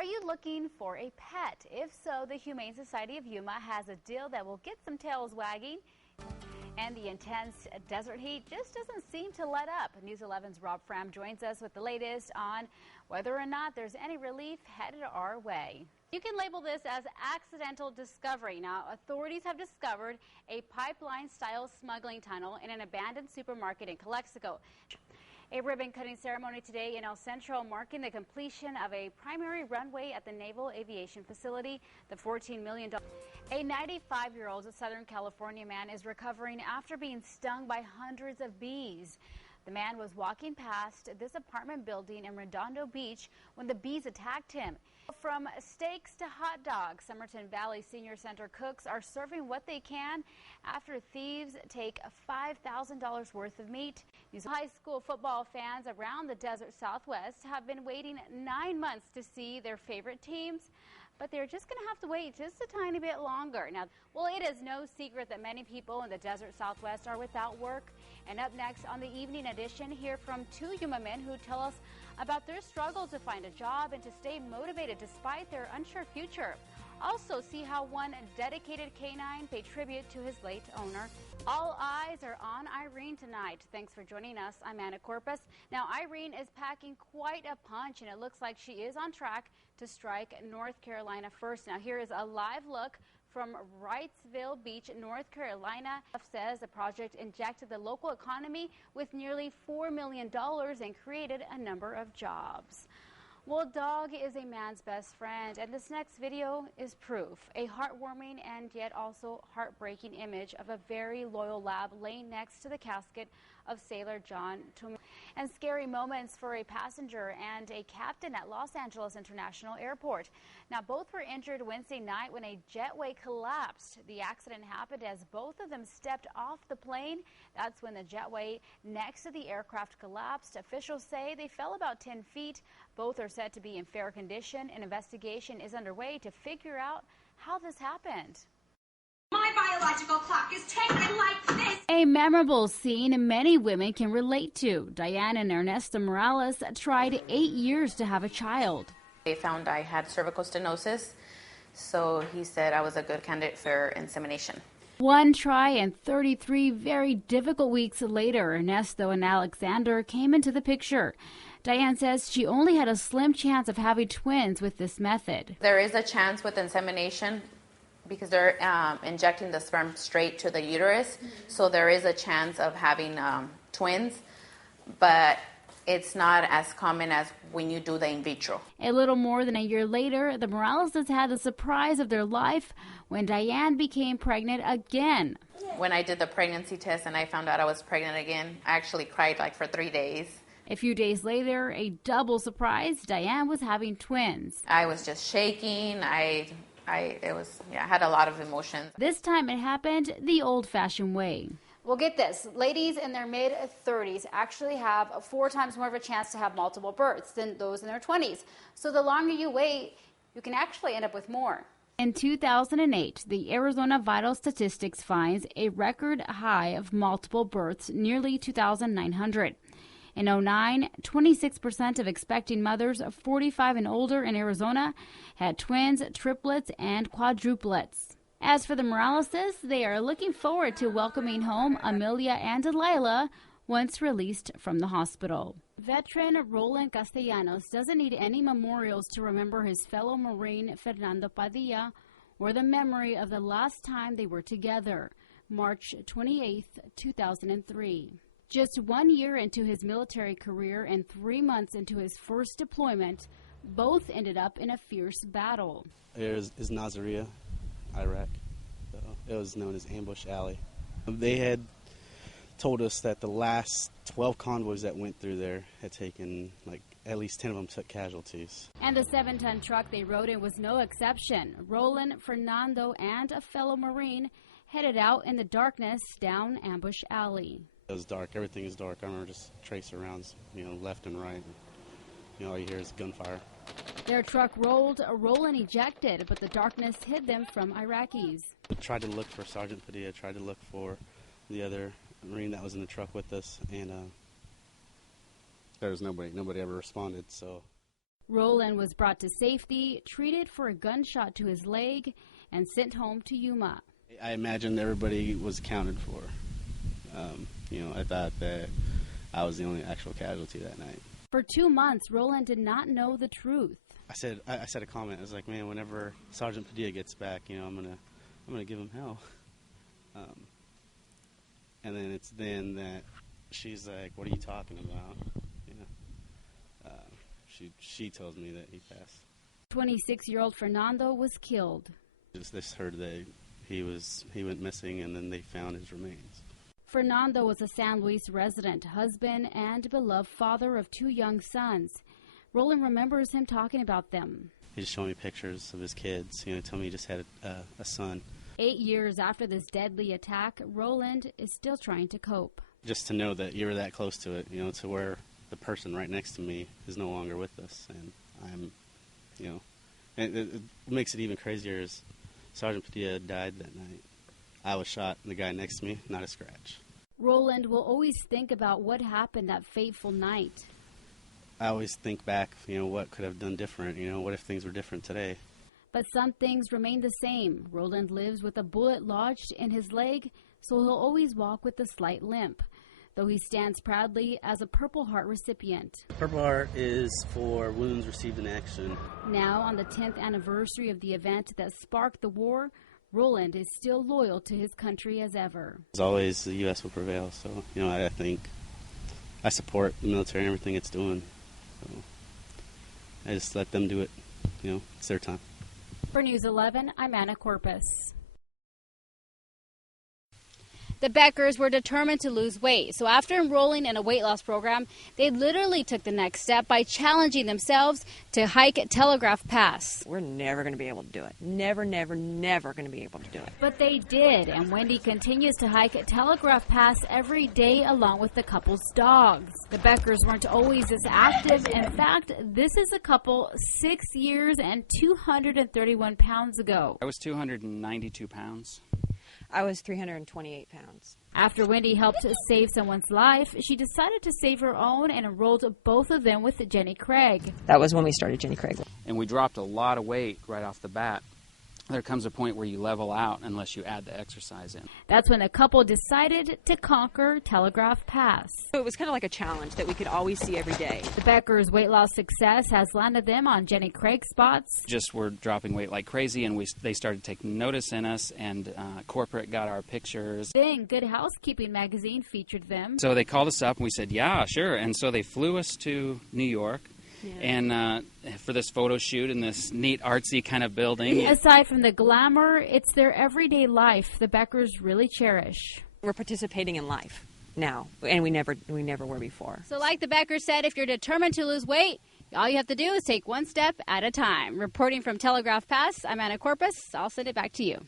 Are you looking for a pet? If so, the Humane Society of Yuma has a deal that will get some tails wagging. And the intense desert heat just doesn't seem to let up. News 11's Rob Fram joins us with the latest on whether or not there's any relief headed our way. You can label this as accidental discovery. Now, authorities have discovered a pipeline-style smuggling tunnel in an abandoned supermarket in Calexico. A ribbon-cutting ceremony today in El Centro marking the completion of a primary runway at the Naval Aviation Facility. The $14 million. A 95-year-old Southern California man is recovering after being stung by hundreds of bees. The man was walking past this apartment building in Redondo Beach when the bees attacked him. From steaks to hot dogs, Somerton Valley Senior Center cooks are serving what they can after thieves take $5,000 worth of meat. High school football fans around the desert Southwest have been waiting 9 months to see their favorite teams, but they're just going to have to wait just a tiny bit longer. Now, well, it is no secret that many people in the desert Southwest are without work. And up next on the evening edition, hear from two Yuma men who tell us about their struggle to find a job and to stay motivated despite their unsure future. Also, see how one dedicated canine paid tribute to his late owner. All eyes are on Irene tonight. Thanks for joining us. I'm Anna Corpus. Now, Irene is packing quite a punch, and it looks like she is on track to strike North Carolina first. Now, here is a live look from Wrightsville Beach, North Carolina. Says the project injected the local economy with nearly $4 million and created a number of jobs. Well, dog is a man's best friend, and this next video is proof. A heartwarming and yet also heartbreaking image of a very loyal lab laying next to the casket of Sailor John Toomey. And scary moments for a passenger and a captain at Los Angeles International Airport. Now, both were injured Wednesday night when a jetway collapsed. The accident happened as both of them stepped off the plane. That's when the jetway next to the aircraft collapsed. Officials say they fell about 10 feet. Both are said to be in fair condition. An investigation is underway to figure out how this happened. My biological clock is ticking like this. A memorable scene many women can relate to. Diane and Ernesto Morales tried 8 years to have a child. They found I had cervical stenosis, so he said I was a good candidate for insemination. One try and 33 very difficult weeks later, Ernesto and Alexander came into the picture. Diane says she only had a slim chance of having twins with this method. There is a chance with insemination because they're injecting the sperm straight to the uterus, so there is a chance of having twins, but it's not as common as when you do the in vitro. A little more than a year later, the Moraleses had the surprise of their life when Diane became pregnant again. When I did the pregnancy test and I found out I was pregnant again, I actually cried like for 3 days. A few days later, a double surprise, Diane was having twins. I was just shaking. I had a lot of emotions. This time it happened the old-fashioned way. Well, get this. Ladies in their mid-30s actually have 4 times more of a chance to have multiple births than those in their 20s. So the longer you wait, you can actually end up with more. In 2008, the Arizona Vital Statistics finds a record high of multiple births, nearly 2,900. In 2009, 26% of expecting mothers 45 and older in Arizona had twins, triplets, and quadruplets. As for the Moraleses, they are looking forward to welcoming home Amelia and Delilah once released from the hospital. Veteran Roland Castellanos doesn't need any memorials to remember his fellow Marine Fernando Padilla or the memory of the last time they were together, March 28, 2003. Just 1 year into his military career and 3 months into his first deployment, both ended up in a fierce battle. It was Nasiriyah, Iraq. It was known as Ambush Alley. They had told us that the last 12 convoys that went through there had taken, like, at least 10 of them took casualties. And the 7-ton truck they rode in was no exception. Roland, Fernando, and a fellow Marine headed out in the darkness down Ambush Alley. It was dark. Everything is dark. I remember just tracer rounds, left and right. All you hear is gunfire. Their truck rolled, Roland ejected, but the darkness hid them from Iraqis. I tried to look for Sergeant Padilla, tried to look for the other Marine that was in the truck with us, and there was nobody. Nobody ever responded, so. Roland was brought to safety, treated for a gunshot to his leg, and sent home to Yuma. I imagined everybody was accounted for. I thought that I was the only actual casualty that night. For 2 months, Roland did not know the truth. I said a comment. I was like, man, whenever Sergeant Padilla gets back, I'm gonna give him hell. And then it's then that she's like, what are you talking about? She tells me that he passed. 26-year-old Fernando was killed. Just heard that he went missing, and then they found his remains. Fernando was a San Luis resident, husband, and beloved father of 2 young sons. Roland remembers him talking about them. He just showed me pictures of his kids. Told me he just had a son. 8 years after this deadly attack, Roland is still trying to cope. Just to know that you're that close to it, to where the person right next to me is no longer with us, and I'm, and it makes it even crazier is Sergeant Padilla died that night. I was shot, and the guy next to me, not a scratch. Roland will always think about what happened that fateful night. I always think back, what could I have done different? What if things were different today? But some things remain the same. Roland lives with a bullet lodged in his leg, so he'll always walk with a slight limp, though he stands proudly as a Purple Heart recipient. Purple Heart is for wounds received in action. Now, on the 10th anniversary of the event that sparked the war, Roland is still loyal to his country as ever. As always, the U.S. will prevail, so, I think I support the military and everything it's doing. So I just let them do it. It's their time. For News 11, I'm Anna Corpus. The Beckers were determined to lose weight, so after enrolling in a weight loss program, they literally took the next step by challenging themselves to hike Telegraph Pass. We're never going to be able to do it. Never, never, never going to be able to do it. But they did, and Wendy continues to hike Telegraph Pass every day along with the couple's dogs. The Beckers weren't always as active. In fact, this is a couple 6 years and 231 pounds ago. I was 292 pounds. I was 328 pounds. After Wendy helped save someone's life, she decided to save her own and enrolled both of them with Jenny Craig. That was when we started Jenny Craig. And we dropped a lot of weight right off the bat. There comes a point where you level out unless you add the exercise in. That's when the couple decided to conquer Telegraph Pass. It was kind of like a challenge that we could always see every day. The Beckers' weight loss success has landed them on Jenny Craig spots. Just were dropping weight like crazy, and they started taking notice in us, and corporate got our pictures. Then Good Housekeeping magazine featured them. So they called us up, and we said, yeah, sure. And so they flew us to New York. Yeah. And for this photo shoot in this neat artsy kind of building. Aside from the glamour, it's their everyday life the Beckers really cherish. We're participating in life now, and we never were before. So like the Beckers said, if you're determined to lose weight, all you have to do is take one step at a time. Reporting from Telegraph Pass, I'm Anna Corpus. I'll send it back to you.